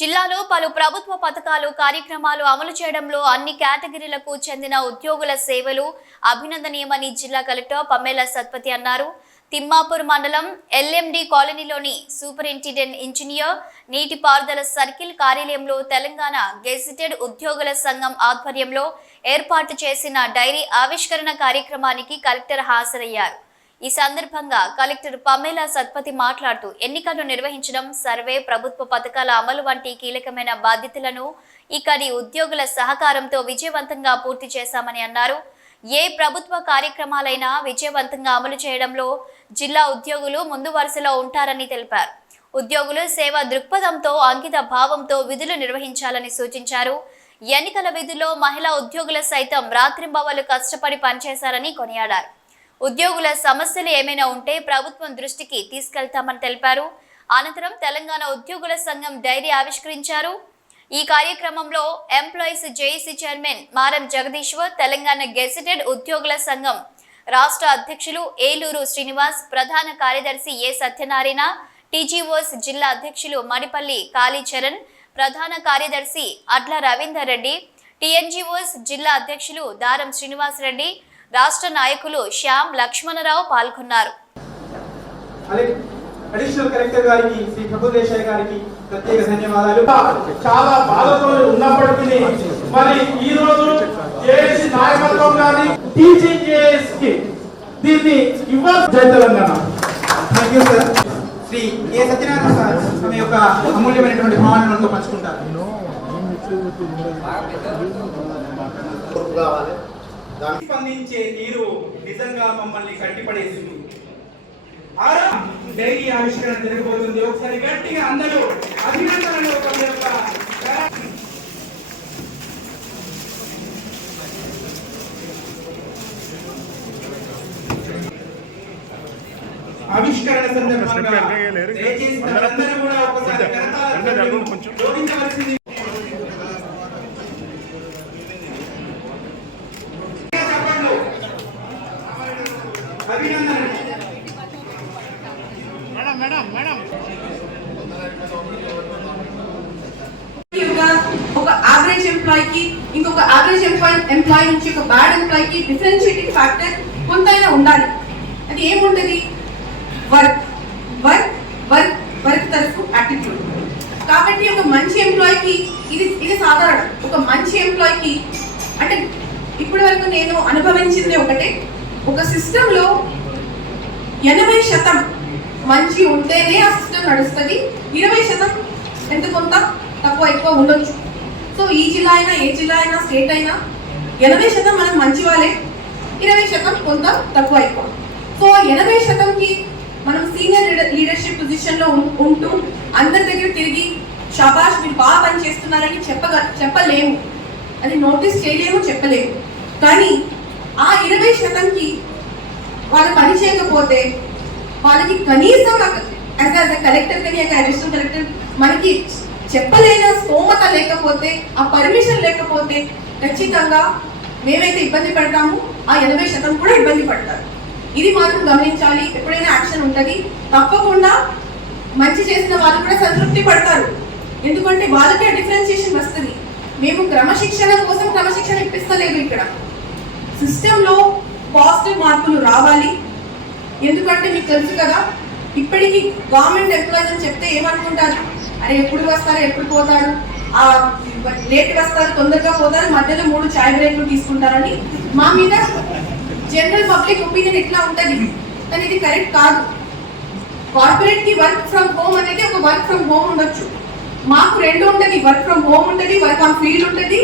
జిల్లాలో పలు ప్రభుత్వ పథకాలు కార్యక్రమాలు అమలు చేయడంలో అన్ని కేటగిరీలకు చెందిన ఉద్యోగుల సేవలు అభినందనీయమని జిల్లా కలెక్టర్ పమ్మేల సత్పతి అన్నారు. తిమ్మాపూర్ మండలం ఎల్ఎండి కాలనీలోని సూపరింటెండెంట్ ఇంజనీర్ నీటిపారుదల సర్కిల్ కార్యాలయంలో తెలంగాణ గెజిటెడ్ ఉద్యోగుల సంఘం ఆధ్వర్యంలో ఏర్పాటు చేసిన డైరీ ఆవిష్కరణ కార్యక్రమానికి కలెక్టర్ హాజరయ్యారు. ఈ సందర్భంగా కలెక్టర్ పమ్మేల సత్పతి మాట్లాడుతూ ఎన్నికలు నిర్వహించడం, సర్వే, ప్రభుత్వ పథకాల అమలు వంటి కీలకమైన బాధ్యతలను ఇక్కడి ఉద్యోగుల సహకారంతో విజయవంతంగా పూర్తి చేశామని అన్నారు. ఏ ప్రభుత్వ కార్యక్రమాలైనా విజయవంతంగా అమలు చేయడంలో జిల్లా ఉద్యోగులు ముందు వరుసలో ఉంటారని తెలిపారు. ఉద్యోగులు సేవా దృక్పథంతో, అంకిత భావంతో విధులు నిర్వహించాలని సూచించారు. ఎన్నికల విధుల్లో మహిళా ఉద్యోగుల సైతం రాత్రింబవళ్లు కష్టపడి పనిచేశారని కొనియాడారు. ఉద్యోగుల సమస్యలు ఏమైనా ఉంటే ప్రభుత్వం దృష్టికి తీసుకెళ్తామని తెలిపారు. అనంతరం తెలంగాణ ఉద్యోగుల సంఘం డైరీ ఆవిష్కరించారు. ఈ కార్యక్రమంలో ఎంప్లాయీస్ జేఏసీ చైర్మన్ మారం జగదీశ్వర్, తెలంగాణ గెజిటెడ్ ఉద్యోగుల సంఘం రాష్ట్ర అధ్యక్షులు ఏలూరు శ్రీనివాస్, ప్రధాన కార్యదర్శి ఏ సత్యనారాయణ, టీజీఓస్ జిల్లా అధ్యక్షులు మడిపల్లి కాళీచరణ్, ప్రధాన కార్యదర్శి అడ్ల రవీందర్ రెడ్డి, టీఎన్జీఓస్ జిల్లా అధ్యక్షులు దారం శ్రీనివాస్ రెడ్డి, రాష్ట్ర నాయకులు శ్యామ్ లక్ష్మణరావు పాల్గొన్నారు. అడిషనల్ కలెక్టర్ గారికి, శ్రీ ప్రభుదేశాయ్ గారికి ప్రత్యేక ధన్యవాదాలు. చాలా బాధతో ఉన్నప్పటికీ మరి ఈ రోజు జేఏసీ నాయకత్వం గాని టీచింగ్ జేఏసీ కి దీన్ని ఇవ్వాలి. Jai Telangana. Thank you sir. Shri A Satyanarayana sir తమ యొక్క అమూల్యమైనటువంటి భావనలతో పంచుకుంటారు. స్పందించే తీరు నిజంగా మమ్మల్ని కట్టిపడేసింది. డైరీ ఆవిష్కరణ జరగబోతుంది. ఒకసారి గట్టిగా అందరూ అభినందనలు. ఆవిష్కరణ సందర్భంగా దయచేసి అందరూ కూడా ఒకసారి కరతాళ జోడించవలసింది. ఒక యావరేజ్ ఎంప్లాయ్ కి ఇంకొక యావరేజ్ ఎంప్లాయ్ నుంచి ఒక బ్యాడ్ ఎంప్లాయ్ కి డిఫరెన్షియేటింగ్ ఫ్యాక్టర్ కొంతైనా ఉండాలి. అది ఏముంటది? వర్క్ వర్క్ వర్క్ వర్క్ తరఫు యాటిట్యూడ్. కాబట్టి ఒక మంచి ఎంప్లాయ్ కి ఇది సాధారణం. ఒక మంచి ఎంప్లాయ్ కి అంటే ఇప్పటి వరకు నేను అనుభవించింది ఒకటే, ఒక సిస్టమ్ లో 80% మంచి ఉంటేనే ఆ సిస్టమ్ నడుస్తుంది. 20% ఎంత కొంత తక్కువ ఎక్కువ ఉండొచ్చు. సో ఈ జిల్లా అయినా, ఏ జిల్లా అయినా, స్టేట్ అయినా 80% మనం మంచి వాళ్ళే, 20% కొంత తక్కువ ఎక్కువ. సో 80%కి మనం సీనియర్ లీడర్షిప్ పొజిషన్ లో ఉంటూ అందరి దగ్గర తిరిగి షాబాష్ మీరు బాగా పని చేస్తున్నారని చెప్పలేము, అది నోటీస్ చేయలేము, చెప్పలేము. కానీ ఆ 20%కి వాళ్ళు పని చేయకపోతే వాళ్ళకి కనీసం యాజ్ అ కలెక్టర్ కానీ అడిషనల్ కలెక్టర్ మనకి చెప్పలేని స్తోమత లేకపోతే, ఆ పర్మిషన్ లేకపోతే ఖచ్చితంగా మేమైతే ఇబ్బంది పడతాము, ఆ 80% కూడా ఇబ్బంది పడతారు. ఇది మాత్రం గమనించాలి. ఎప్పుడైనా యాక్షన్ ఉంటుంది తప్పకుండా మంచి చేసిన వాళ్ళు కూడా సంతృప్తి పడతారు. ఎందుకంటే వాళ్ళకే డిఫరెన్షియేషన్ వస్తుంది. మేము క్రమశిక్షణ కోసం క్రమశిక్షణ ఇప్పిస్తలేదు. ఇక్కడ సిస్టంలో పాజిటివ్ మార్పులు రావాలి. ఎందుకంటే మీకు తెలుసు కదా, ఇప్పటికీ గవర్నమెంట్ ఎంప్లాయీస్ అని చెప్తే ఏమనుకుంటారు, అరే ఎప్పుడు వస్తారు, ఎప్పుడు పోతారు, లేట్ వస్తారు, తొందరగా పోతారు, మధ్యలో 3 చాయ్ బ్రేక్లు తీసుకుంటారని మా మీద జనరల్ పబ్లిక్ ఒపీనియన్ ఇట్లా ఉంటుంది. కానీ ఇది కరెక్ట్ కాదు. కార్పొరేట్ కి వర్క్ ఫ్రమ్ హోమ్ అనేది ఒక వర్క్ ఫ్రమ్ హోమ్ ఉండొచ్చు. మాకు 2 ఉంటుంది. వర్క్ ఫ్రమ్ హోమ్ ఉంటుంది, వర్క్ ఆన్ ఫీల్డ్ ఉంటుంది.